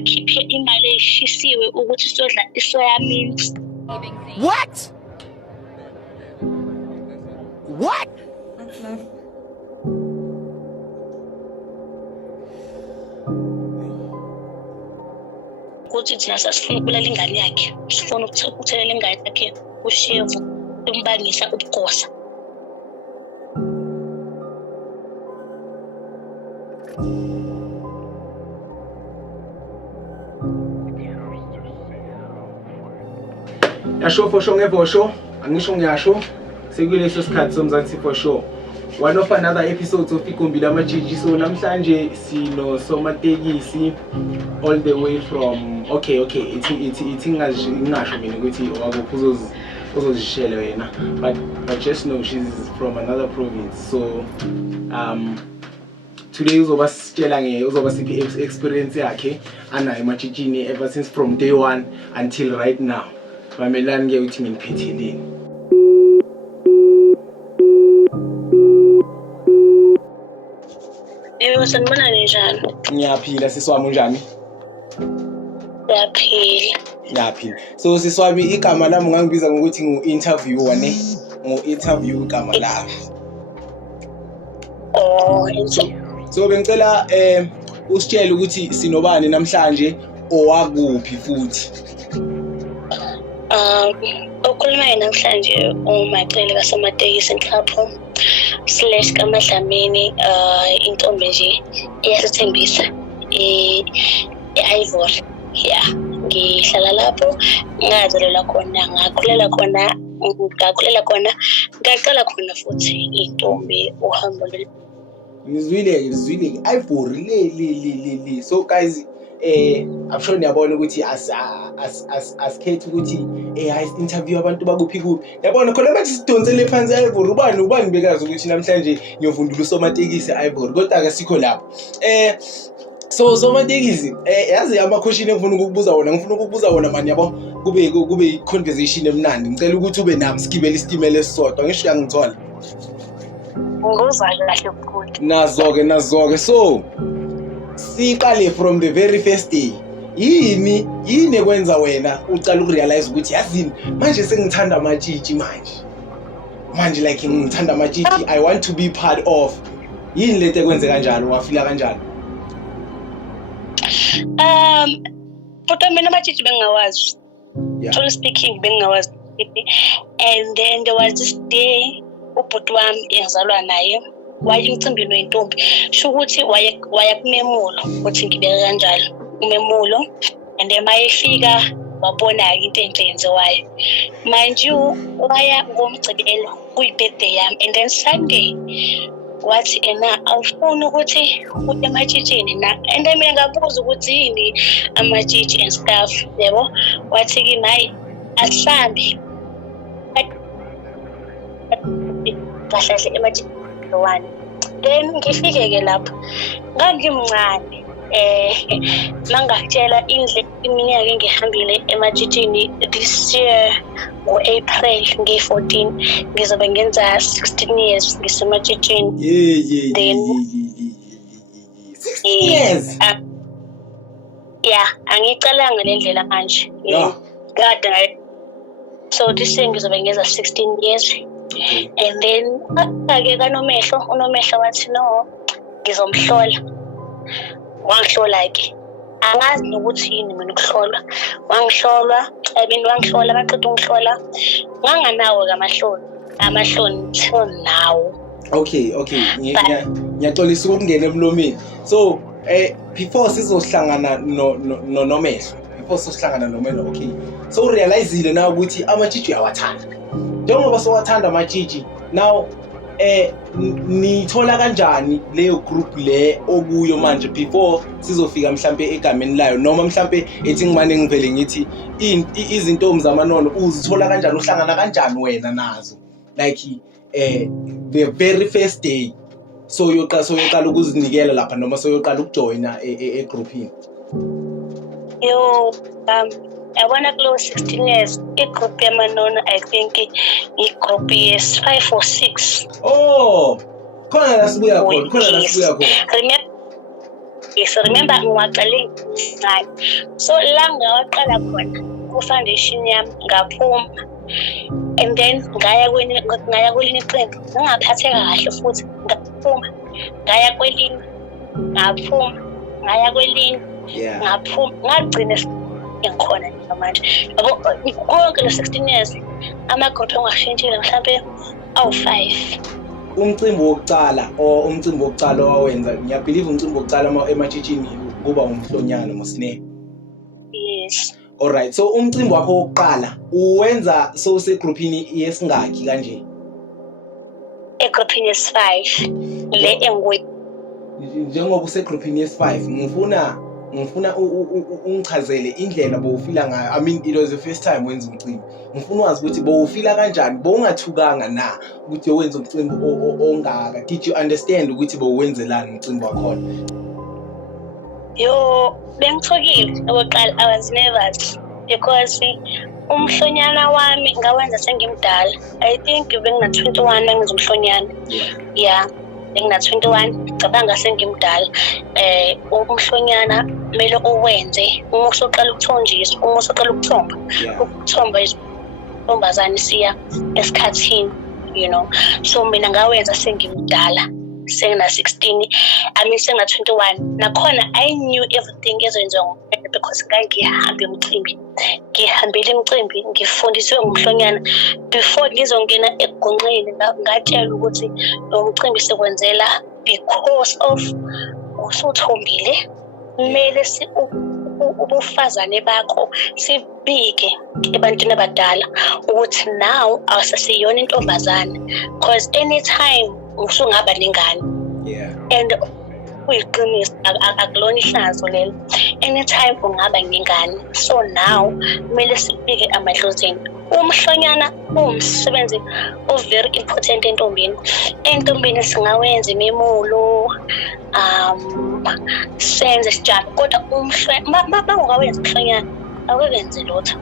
akhiphe imali eshisiwe ukuthi sodla isoya beans. What? What? Ukuthi thina sasifuna ukubulala ingane yakhe, sifuna ukuthelela ingane yakhe ushevu umbangisa ubukhosa. Yasho for sure ngevosho angisho ngiyasho sekuleso sikhathi somzansi for sure one of another episodes of Igumbi Lamajiji. So namhlanje sino somatekisi all the way from it's ngasho mina ukuthi wakuphi uzozishela wena, but just know she's from another province. So today uzoba siphi experience yakhe anayo emajijini ever since from day one until right now. Mamelani ke uthi nginiphetheleni. Sanibona njani? Ngiyaphila siswami unjani? Ngiyaphila. So siswami igama lami ungangibiza ngokuthi ngu-interviewer ne? Ngu-interview igama lami. So bengicela usitshele ukuthi sinobani namhlanje owakuphi futhi. Okhuluma namhlanje uMacele kaSomatekisi Club / kaMadlamini intombi nje iyasithembisa e-Ivory. Yeah, ngihlala lapho ngazalelwa khona, ngakhulela khona, ngaqala khona futhi intombi uhambo leli. Ngizwile Ivory le. So guys, I'm sure niyabona ukuthi asikhethi ukuthi interview abantu bakuphi kuphi. Yabona khona manje sidonsele phansi eIvory, ubani bekazi ukuthi namhlanje ngiyofundula usomatekisi eIvory, kodwa ke sikho lapho. So somatekisi yazi ama-question ngifuna ukukubuza wona manje yabo kube i-conversation emnandi. Ngicela ukuthi ube nami sigibele isitimela esisodwa, ngisho uyangithola. Ngozwa kahle kakhulu. Nazo-ke. So siqale from the very first day. Yini ekwenza wena ucala ukurealize ukuthi yazini manje sengithanda amajiji manje like ngithanda amajiji, I want to be part of. Yini lethe kwenze kanjalo, wafila kanjalo? But mina amajiji bengawazi. Truly speaking bengawazi. And then there was this day ubhuti wami engizalwa naye wayengicimbini wentombi sho ukuthi waya kumemulo ukuthi ngibeke kanjalo umemulo, and then mayefika wabona into enhle yenziwayo manje waya ngomgcibelo kuyi-birthday yami, and then Sunday wathi awufuni ukuthi uye emajijini na, and then mina ngabuza ukuthi yini amajiji and stuff yebo. Wathi kimi hayi asihambe kahle emajijini one. Then ngifike-ke lapho ngangimncane mangatshela indlela iminyaka engihambile emajijini this year ngo-April nge-14 ngizobe ngenza 16 years ngisemajijini. Then 16 years. angicalanga le ndlela manje. So this year ngizobe ngenza 16 years. Okay. And then ake unomehlo wathi no ngizomhlola. Wangihlola-ke angazi nokuthi yini mina ukuhlolwa. Wangihlola baqeda ungihlola nganganawo-ke amahloni till now. Okay ngiyaxolisa ukungena emlomeni. So before sizohlangana nomehlo, okay, so urealizile na ukuthi amajiji uyawathanda. Njengoba sowathanda amajiji now nithola kanjani leyo group le okuyo manje before sizofika mhlambe egameni layo, noma mhlambe ethi ngimane ngivele ngithi izintombi zamanono uzithola kanjani, uhlangana kanjani wena nazo like the very first day soyoqala ukuzinikela lapha noma soyoqala ukujoina egroupini? Yabona kulo 16 years igroup yamanona I think igroup yes 5 or 6. Oh, khona la sibuya khona. Yes, remember ngiwaqale ngani. So la ngawaqala khona ku-foundation yami ngaphuma. And then ngaya kwelinye iqembu ngingaphatheka kahle futhi ngaphuma ngaya kwelinye ngaphuma ngaya kwelinye ngaphuma ngagcina ngikhona manje yabo konke lo 16 years amagruphu angashintshile mhlambe awu5. Umcimbi wokucala owawenza ngiyabelieve umcimbi wokucala ematshitshini kuba umhlonyana mosine. Yes. Alright, so umcimbi wakho wokuqala uwenza segrouphini yesingaki kanje? Egrouphini yesi5 le engwe. Njengoba usegrouphini yesi5 ngifuna ungichazele indlela bowufila ngayo. I mean it was the first time wenza umcimbi. Ngifuna wazi ukuthi bowufila kanjani, bowungathukanga na ukuthi wenza umcimbi ongaka. Did you understand ukuthi bowenzelani umcimbi wakho? Yo, bengithukile okokuqala. I was nervous because umhlonyana wami ngawenza sengimdala. I think bengina-21 mengenza umhlonyana. Yeah, bengina-21 ngicabanga sengimdala. Umhlonyana kumele uwenze uma usuqala ukuthonjiswa, uma usuqala ukuthomba. Ukuthomba intombazane siya esikhathini, you know. So mina ngawenza sengimdala. Sengina-16, I mean sengina-21. Nakhona I knew everything ezenziwa ngumhlonyana because ngihambile imicimbi, ngifundiswe ngumhlonyana. Before ngizongena egonqeni ngatshela ukuthi lo mcimbi sikwenzela because of usuthombile. Kumele ubufazane bakho sibike ebantwini abadala ukuthi now awusasiyona intombazane because anytime usungaba nengane. And kuyiqiniso akulona ihlazo lelo. Anytime ungaba nengane. So now kumele sibike amadlozini. Umhlonyana umsebenzi very important entombini. Entombini singawenza imemulo, senze sijalo. Kodwa umhlonyana bangawenza umhlonyana awukenze lutho.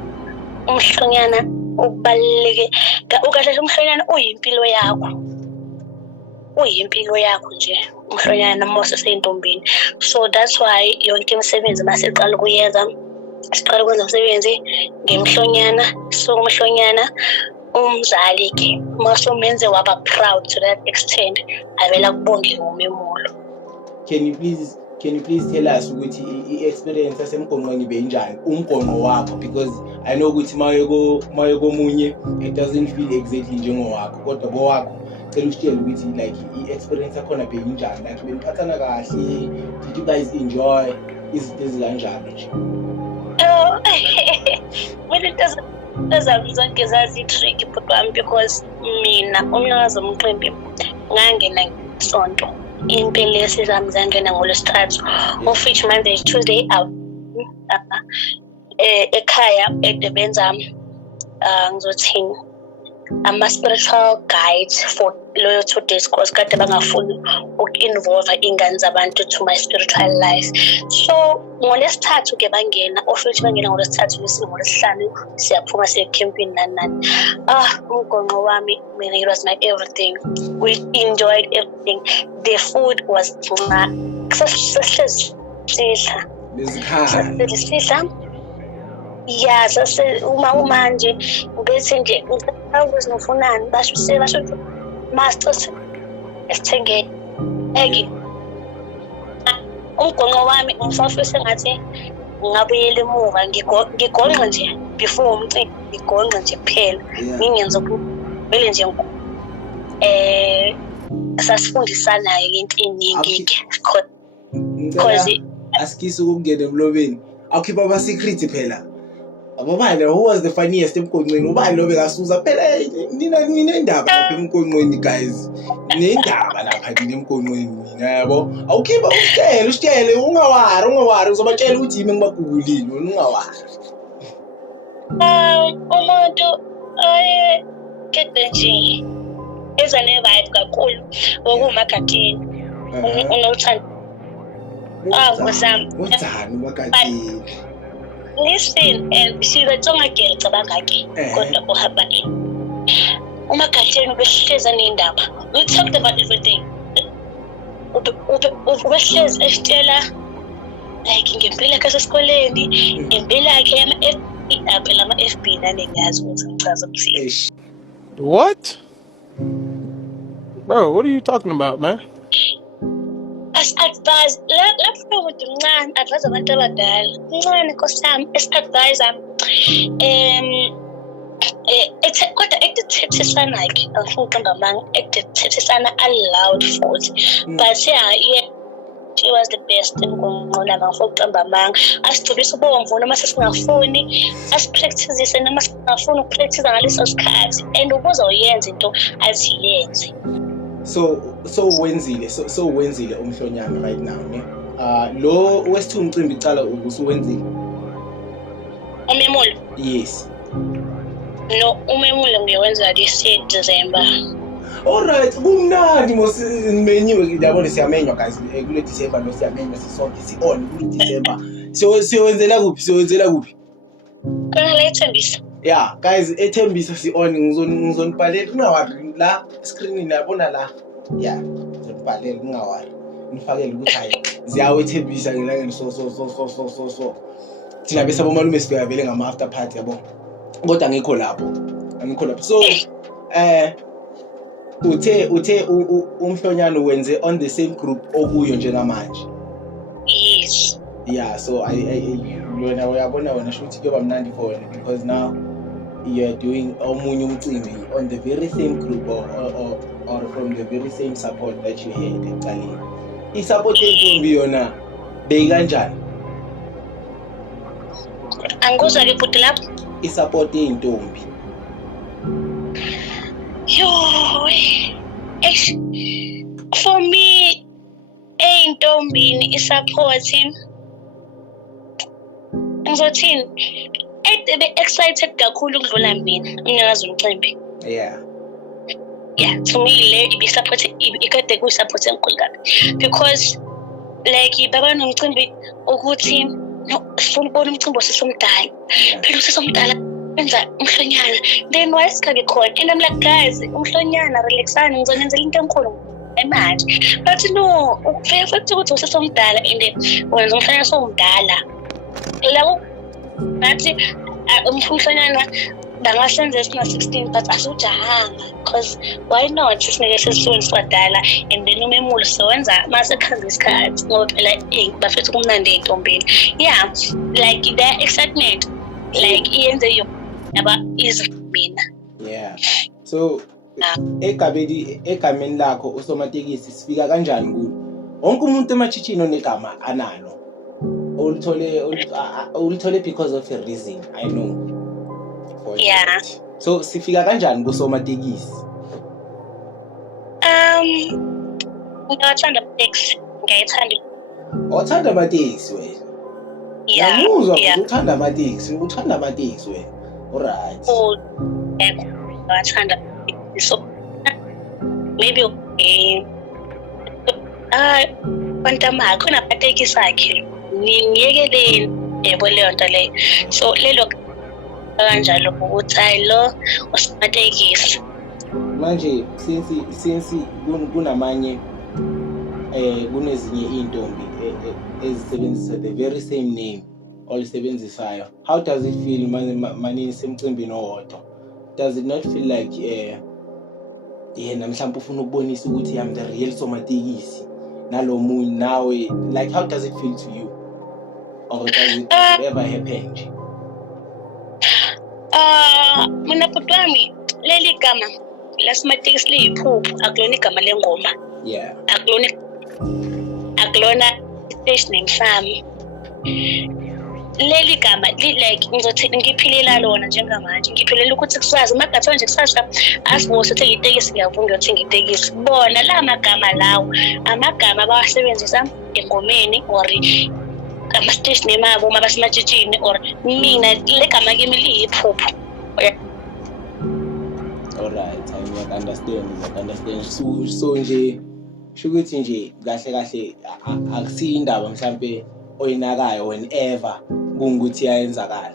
Umhlonyana ubaluleke. Ukahle umhlonyana uyimpilo yakho. Uyimpilo yakho nje umhlonyana mose seyintombini. So that's why yonke imisebenzi masiqala ukuyenza siqala ukwenza umsebenzi ngemhlonyana. So umhlonyana umzali ke mase umenze waba proud to that extent avela kubonge umemulo. Can you please tell us ukuthi i-experience yasemgonqweni benjani umgonqo wakho, because I know ukuthi maye komunye it doesn't feel exactly njengowakho kodwa bowakho cela usitshele ukuthi like i-experience yakhona benjani, like beniphathana kahle, did you guys enjoy izinto ezikanjalo nje? Well, it doesn't zonke zazi-tricky but because mina umnikazi womqimbi ngangena ngesonto. Impelesi zami zangena ngoLwesithathu, of which Monday, Tuesday ekhaya benza ngizothini ama-spiritual guides for loyal 2 days because kade bangafuni uku-involve ingane zabantu to my spiritual life. So ngoLwesithathu ke bangena, of which bangena ngoLwesithathu ngoLwesihlanu siyaphuma siye-camping nani. Umgonqo wami mina, it was my everything. We enjoyed everything. The food was sidla. Yeah, sase uma nje ngithi nje awukuzi nofunani basho master esithenge umgonqo wami ngisafisa ngathi ngabuyela emuva ngigonqa nje before umcimbi, ngigonqa nje kuphela ngingenza kumele nje sasifundisanayo into eningi because asikise ukungena emlobeni awukhipha ama-secret phela. Ababani, who was the funniest emgonqweni? Ubani lo bekasuza phela nina indaba lapha emgonqweni guys. Nendaba lapha nina emgonqweni yabo. Awukhipha usitshele ungawari uzobatshela ukuthi yimi ngibagugulile ungawari. Umuntu kede nje ezane-vibe kakhulu okumagadini unothando. Wenzani umagadini? Listen, and she's a tonga girl tabangaki kodwa uhamba umagadini behleza nendaba. We talked about everything. Ubehlezi esitshela like ngempilo yakhe sesikoleni, ngempilo yakhe yama-FB, lama-FB nane ngiyazi ukuthi ngichaza ubuthini. What? Bro, what are you talking about, man? As-advise, lapho ukuthi mncane, advise abantu abadala. Mncane Nkosi yami, as-advise kodwa ekuthethisana-ke, angifuni ukuqamba amanga, ekuthethisana aloud futhi. But yeah, she was the best ngqola ngifuna ukuqamba amanga. Asigcwalise ubomvu noma sesingafuni, asipractice noma singafuni ukupractice ngaleso sikhathi. And ukuze uyenze into athi yenze. So wenzile umhlonyana right now, ne? Lo wesithu umcimbi icala usuwenzile. Umemulo? Yes. No, umemulo ngiyenza this year December. Alright, kumnandi menyiwe ngiyabona siyamenywa guys kule December lo siyamenywa sisonke si-on kule December. Siyowenzela kuphi? Kana la eThembisa. Yeah, guys, eThembisa si-on ngizonibhalela ungawari la screen yabona la. Yeah, ngizonibhalela ungawari. Nifakele ukuthi hayi ziyawe eThembisa ngelangeni so. Thina bese abomalume sifika vele ngama after party yabo. Kodwa angikho lapho. So uthe umhlonyana wenze on the same group okuyo njengamanje. Yes. Yeah, so wena uyabona wena shothi kuyoba mnandi for wena because now you are doing omunye umcimbi on the very same group or from the very same support that you had eqaleni. I-support yentombi yona beyikanjani? Anguzwa ke futhi lapho. I-support yentombi. For me, eyintombini i-support ngizothini excited kakhulu ukudlula mina umcimbi. Yeah, to me le ibi-support ikade kuyi-support enkulu kabi because like baba nomcimbi ukuthi sifuna ukubona umcimbi osesomdala phela usesomdala enza umhlonyana then why sikabe khona and I'm like guys umhlonyana relaxani ngizonenzela into enkulu manje but no ufika ukuthi usesomdala and wenza umhlonyana somdala la bathi umhlonyana bangasenza esina 16 but asujahanga because why not sineke sesizweni sibadala and then umemulo siwenza mase khanda isikhathi ngoba phela bafethu kumnandi entombini. Yeah, like the excitement like iyenze yaba is mina. Yeah, so egameni lakho usomatekisi sifika kanjani kulo? Wonke umuntu emachitshini onegama analo ulithole because of a reason, I know. Yeah. So sifika kanjani kusomatekisi? Ngiyithanda taxi. Uthanda amateksi wena? Yeah. Ngiyamuzwa ukuthi uthanda amateksi wena. Alright. Ngiyithanda so maybe bantama khona amatekisi akhe niyekeleni yebo leyo nto leyo. So lelo kanjalo ukuthi ayilo usimatekisi manje since kunamanye kunezinye intombi ezisebenzisa the very same name olisebenzisayo. How does it feel manje semcimbini owodwa? Does it not feel like yena mhlawumbe ufuna ukubonisa ukuthi I'm the real somatekisi nalomunye nawe, like how does it feel to you, or does it ever happen? Mina bhuti wami leli gama lasimatekisi liyiphupho akulona igama lengoma. Yeah, akulona station sami. Leli gama like ngizothi ngiphilela lona njengamanje ngiphilela ukuthi kusazi magathiwa nje kusazi asibose ukuthi itekisi ngiyavunga ukuthi ngitekisi bona la magama lawo amagama abawasebenzisa engomeni or ama station name abo mabasemajijini or mina le gama kimi liyiphupho. Alright, I understand. So nje shukuthi nje kahle akusiyindaba mhlambe oyinakayo whenever kungukuthi yayenzakala.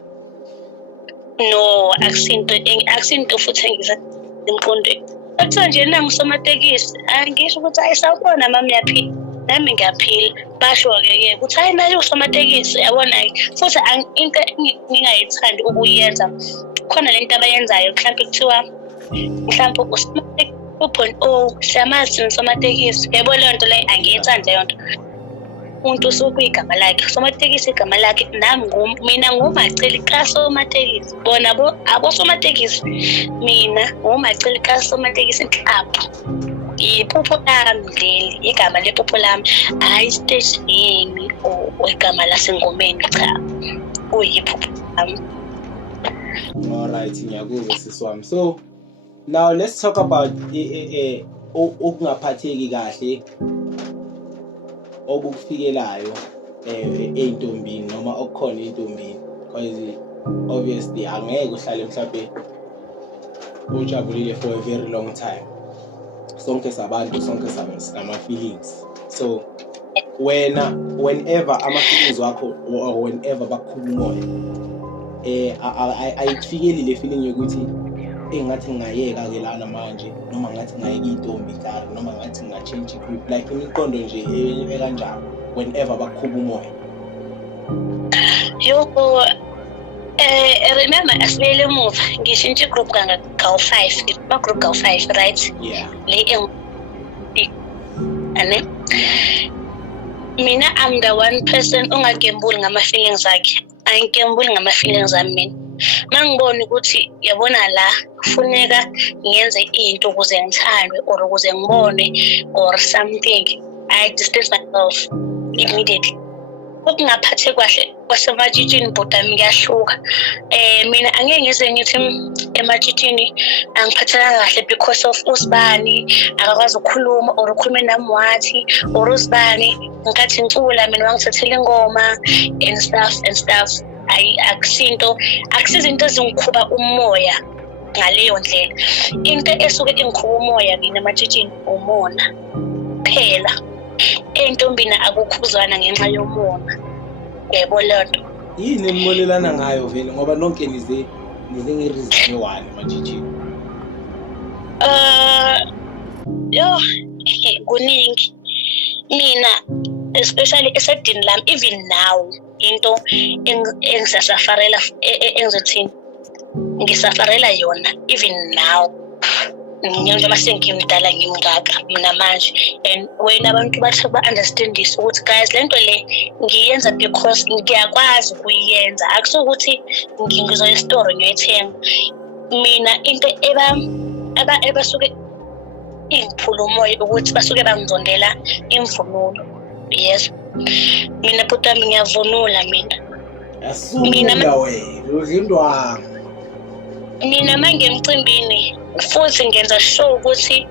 No, akusinto futhi engiza emqondweni. Athi nje nangisomatekisi angisho ukuthi ayisabona mama yaphi nami ngiyaphila basho-ke ukuthi hayi nayo usomatekisi yabona-ke futhi into ngingayithandi ukuyenza khona lento abayenzayo mhlawumbe kuthiwa mhlawumbe usomatekisi 2.0 siyamazi usomatekisi yabo leyo nto leyo angiyithandi leyo nto umuntu usuke igama lakhe usomatekisi igama lakhe nami mina ngumaceli kasomatekisi bona abosomatekisi mina ngumaceli kasomatekisi club iphupho lami leli igama lephupho lami hayi stage name igama lasengomeni cha uyiphupho lami. Alright, ngiyakuzwa siswami. So now let's talk about ukungaphatheki kahle okufikelayo eintombini noma okukhona eintombini because obviously angeke uhlale mhlawumbe ujabulile for a very long time. Sonke sabantu sonke sama feelings. So whenever ama feelings wakho or whenever bakhuluma ayifikeli le feeling yokuthi engathi ngayeka ke lana manje noma ngathi ngayeka intombi kare noma ngathi ngachange group like imiqondo nje ekanjalo whenever bakhuba umoya. Remember asibele emuva ngishintshe group ka5 ngipha group ka5 right? Yeah. Le ane mina I'm the one person ongagembuli ngama feelings akhe. Angigembuli ngama feelings ami mina. Mangibona ukuthi yabona la kufuneka ngiyenze into ukuze ngithandwe or ukuze ngibone or something I distance myself immediately. Ukungaphatheki kahle kwasematshitshini bhodami kuyahluka. Mina angeke ngize ngithi ematshitshini angiphatheka kahle because of usibani akakwazi ukukhuluma or ukhuluma nami wathi or usibani ngikathi ngicula mina wangithathela ingoma and stuff. Akusizinto ezingikhuba umoya ngaleyo ndlela. Into esuke ingikhuba umoya mina ematshitshini umona phela. Entombini akukhuzwana ngenxa yomona. Yebo lonto. Yini enimolelana ngayo vele ngoba nonke nize ngereason one ematshitshini. Kuningi. Mina especially esedini lami even now into engisafarela engizothini ngisafarela yona even now njengoba sengimdala ngimngaka mina manje and wena abantu bathi ba-understandise ukuthi guys lento le ngiyenza because ngiyakwazi ukuyenza akusukuthi ngizoya store ngiyoyithenga mina into ebasuke ingiphula umoya ukuthi basuke bangizondela imvunulo. Yes, mina butami ngiyavunula mina. Mina uzindwa. Mina manje emcimbini futhi ngenza sure ukuthi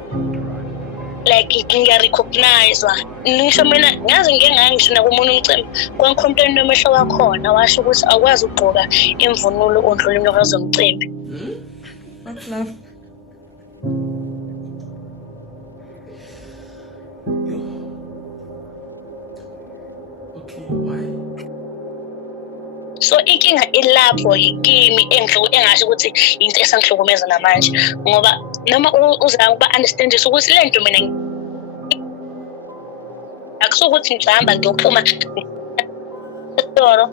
like ngiyarecognizewa. Ngisho mina ngaze ngisho nakumuntu umcimbi kwankompleni nomehlo wakhona washo ukuthi akwazi ukugqoka imvunulo ondlule imlokazi omcimbi. What's love? So inkinga ilapho yikimi engasho ukuthi into esangihlukumeza namanje ngoba noma uzama ba-understandise ukuthi lento mina akusukuthi ngihamba ngiyophuma esitoro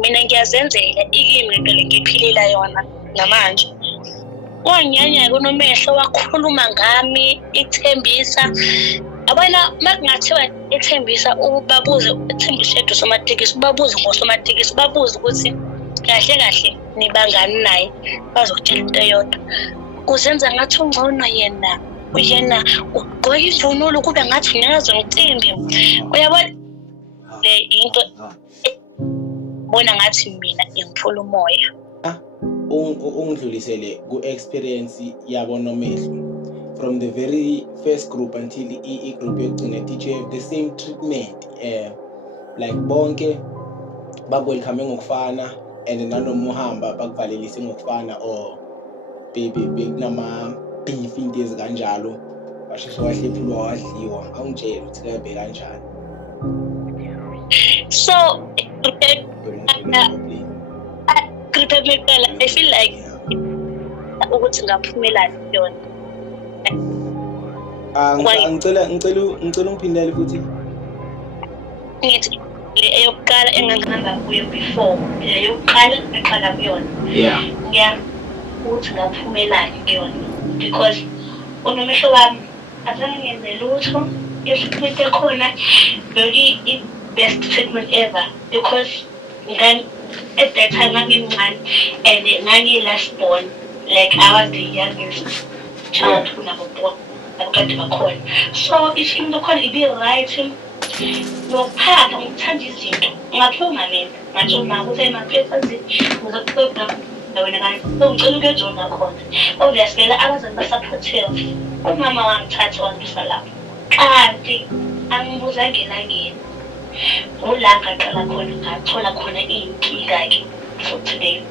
mina ngiyazenzela ikimi lento le ngiphilela yona namanje. Wanyanya kunomehlo wakhuluma ngami ithembisa abana makungathiwa ethembisa ubabuze ethembisa edu somatekisi ubabuze ngosomatekisi babuze ukuthi kahle nibangani naye bazokutshela into eyodwa uzenza ngathi ungcono yena ugqoka ivunulo kube ngathi uyazi umcimbi uyabona le into bona ngathi mina ngiphula umoya. Ungidlulisele ku-experience yabo nomehlo from the very first group until i-group yokugcina. Did you have the same treatment like bonke bakwelcome ngokufana and nanoma uhamba bakuvalelise ngokufana or bekunama beef into ezikanjalo washeshe wahlephulwa wadliwa? Awungitshela ukuthi kabe kanjani. So I feel like ukuthi ngaphumela yona Ngicela ungiphindele futhi. Ngithi le eyokuqala engangihamba kuyo before le yokuqala ngiqala kuyona. Yeah. Ukuthi ngaphumelani kuyona because unomehlo wami azange ngenze lutho i-treatment ekhona very best treatment ever because at that time ngangimncane and ngangi-last born like I was the youngest child kunabo abakade bakhona so i-treatment ekhona ibe-right nokuphaka ngikuthanda izinto ngaphuma lento ngatsho mama ukuthi emaphephazi ngizokuqeda wena kanti ngicela ukuyojona khona obviously la abazali basupportive umama wangithatha wangisa lapho kanti angibuza ngelangeni ula ngaqala khona ngathola khona iy'nkinga-ke for today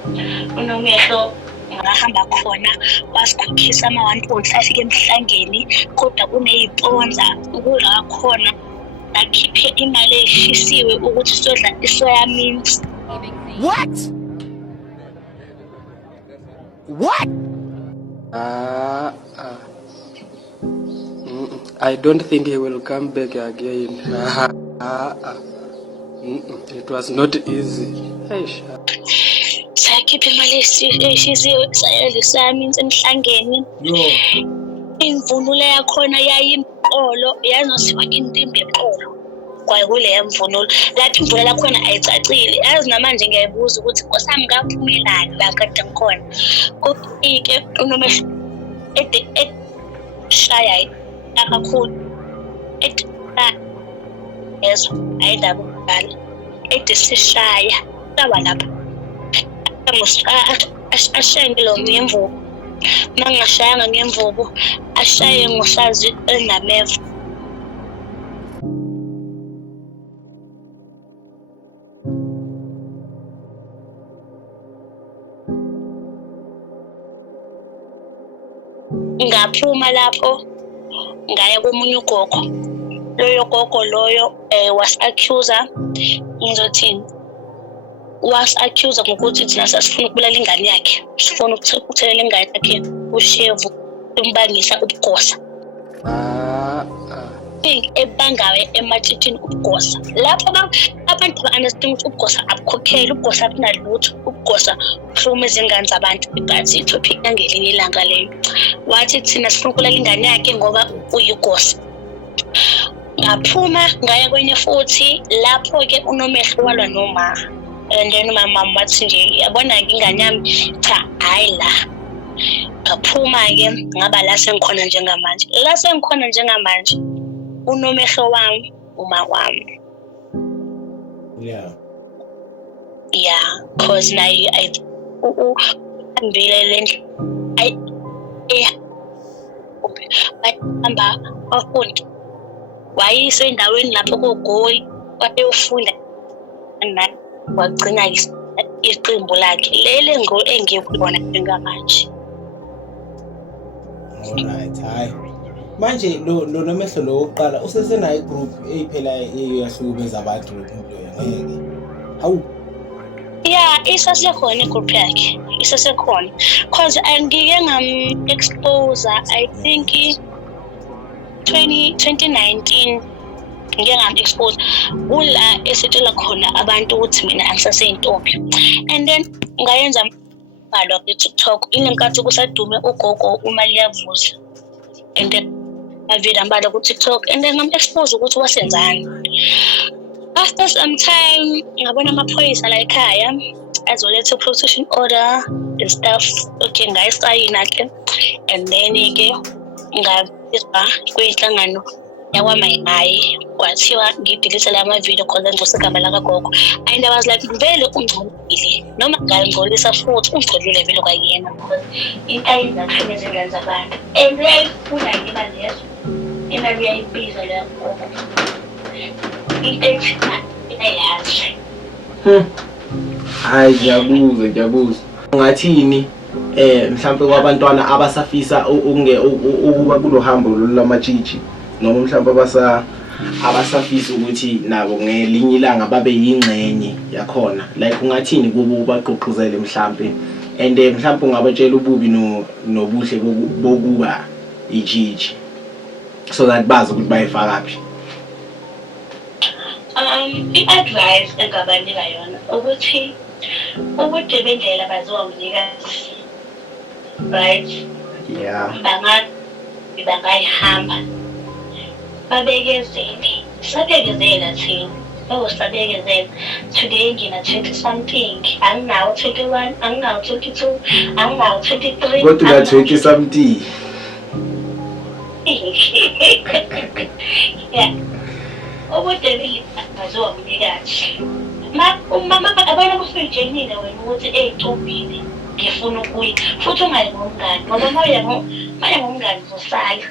unomehlo ngahamba khona wasikhokhisa ama-1.5 emhlangeni kodwa kuney'ponza ukudla kwakhona akhiphe imali eshisiwe ukuthi sodla isoya mince. What? I don't think he will come back again. It was not easy. Sakhiphe imali eshisiwe sayodla isoya mince emhlangeni. Imvunulo yakhona yayimqolo yazosiwa intimba eqolo kwaye kuleyo mvunulo lapho imvunulo yakhona ayicacile yazi namanje ngiyayibuza ukuthi nkosami ngaphumelani la kade ngikhona kodwa-ke unomehlo shaya kakhulu yezwa ayindaba ukubhala sishaya sawa lapho ashaye ngilo ngemvubu mangashayanga ngemvubu ashaye ngosazi enameva. Ngaphuma lapho ngaya komunye ugogo loyo gogo loyo was-accuser ngizothini was-accuser ngokuthi thina sasifuna ukubulala ingane yakhe sifuna ukuthelela ingane yakhe ushevu umbangisa ubugosa ebangawe ematshitshini ubugosa lapho abantu ba-understand ukuthi ubugosa abukhokheli ubugosa abunalutho ubugosa buhluma izingane zabantu but i-topic yangelinye ilanga leyo wathi thina sifuna ukubulala ingane yakhe ngoba uyigosa. Ngaphuma ngaya kwenye futhi lapho-ke unomehlo walwa noma and then umama wathi nje yabona-ke ingane yami cha hayi la ngaphuma-ke ngaba la sengikhona njengamanje unomehlo wami uma wami cause naye uhambile le hamba wafunda wayisendaweni lapho kogoli wayofunda naye wagcina iqembu lakhe lele engikubona njengamanje. Alright, hayi manje lo nomehlo lo oqala usesenayo igroup eyiphela eyahlukubeza abantu ngeke hawu isasekhona igroup yakhe isasekhona cause ngike ngam-expose I think 2019 ngike ngam-expose ula esitshela khona abantu ukuthi mina angisaseyintombi and then ngayenza malo ku-TikTok inenkathi kusadume ugogo uMaliyavuza and then avela mbalo ku-TikTok and then ngam-expose ukuthi wasenzani. After some time ngabona amaphoyisa la ekhaya azoletha protection order and stuff okay ngayisayina-ke and then-ke ngabizwa kwinhlangano yakwaMayimayi kwathiwa ngidilise la mavidiyo cause ngizosegama lakagogo and I was like vele ungcolile noma ngangcolisa futhi ungcolile vele kwayena because into ayenzakhona izingane zabantu and uyayifuna-ke imali yezo imali uyayibiza leyo gogo into eyazi hayi ngiyabuza ngathini mhlawumbe kwabantwana abasafisa ukuba kulo hambo lwamatshitshi noma mhlawumbe abasafisa ukuthi nabo ngelinye ilanga babe yingxenye yakhona like ungathini kubo baqoquzele mhlawumbe and mhlawumbe ungabatshela ububi nobuhle bokuba ijiji. so that bazi ukuthi bayifaka phi. I-advice engabanika yona ukuthi ubude bendlela baziwa umnikazi, right? Yeah. Bangayihamba babekezele, sabekezela thina sabekezela. Today ngina 20 something, anginawo 21, anginawo 22, anginawo 23. Go to that 20 something. Yeah. Ubude baziwa umnikazi. Uma abana kusijenile wena ukuthi ey'ntombini ngifuna ukuya futhi ungayi ngomngane ngoba maya ngomngane uzosala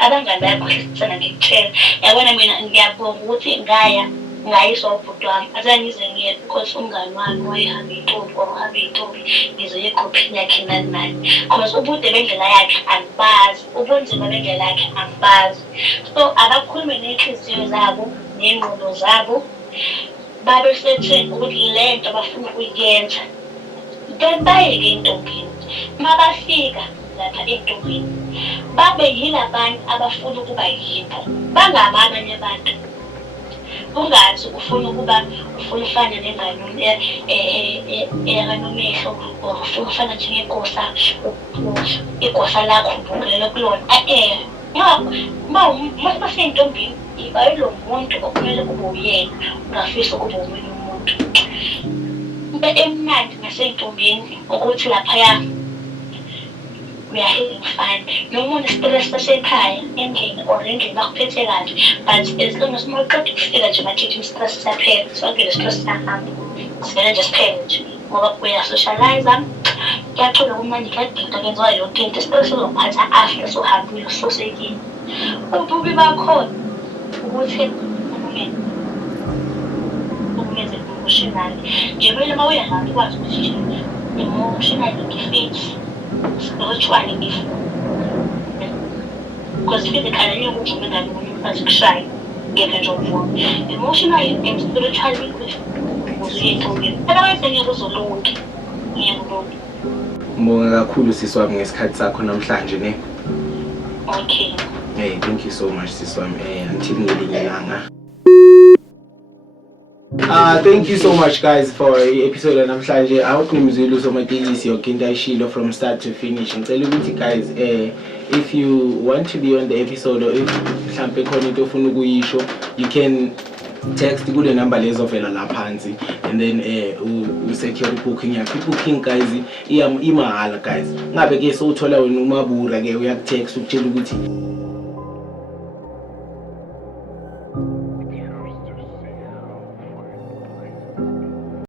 abangani bayakhwisana ngikutshela. Yabona mina ngiyabonga ukuthi ngayiswa ubhuti wami azangize ngiye because umngani wami wayehamba iy'ntombi ngizoya egruphini yakhe nani nani because ubude bendlela yakhe angibazi, ubunzima bendlela yakhe angibazi. So abakhulume ney'nhliziyo zabo ney'ngqondo zabo babe sethi ukuthi le nto abafuna ukuyenza then bayeke entombini. Uma bafika lapha entombini babe yilabantu abafuna ukuba yibo, bangabi abanye abantu. Ungathi ufuna ufana nengane yakanomehlo or ufuna ufana njengegosa, igosa lakho ubukele kulona. Uma baseyintombini yilo muntu okumele kube uyena, ungafisa ukuba omunye umuntu. Into emnandi ngaseyintombini ukuthi laphaya uyahela umfana noma unestress sasekhaya endlini or endlini bakuphethe kahle, but as long as uma uqeda ukufika nje bathi istress siyaphela, sonke le stress siyahamba, sivele nje siphele nje ngoba uyasocialize, kuyacula kumnandi, kuyagida, kwenziwa yonke into. Istress uzophatha after sohambile ususekile. Ububi bakhona ukuthi ukumeze emotionally nje kumele uma uyahambe ukwazi ukuthi emotionally ngifit, spiritually ngifit, because physically ngiyokuvuma ingane umfazi kushaya ngeke nje uvuma, emotionally and spiritually ukuze uyethombeni otherwise ngeke uzolunge, ngeke ulunge. Ngibonga kakhulu sisi wami ngesikhathi sakho namhlanje ne. Okay. Hey, thank you so much sisi wami. Until ngelinye ilanga. Thank you so much guys for episode namhlanje. I hope nimzwile uSomatekisi yonke into ayishilo from start to finish. Ngicela ukuthi guys if you want to be on the episode or if mhlambe khona into ofuna ukuyisho, you can text kule number lezo vela la phansi and then secure booking yakho. Booking guys imahala guys. Ngabe ke so uthola wena umabura ke uyakutext ukutshela ukuthi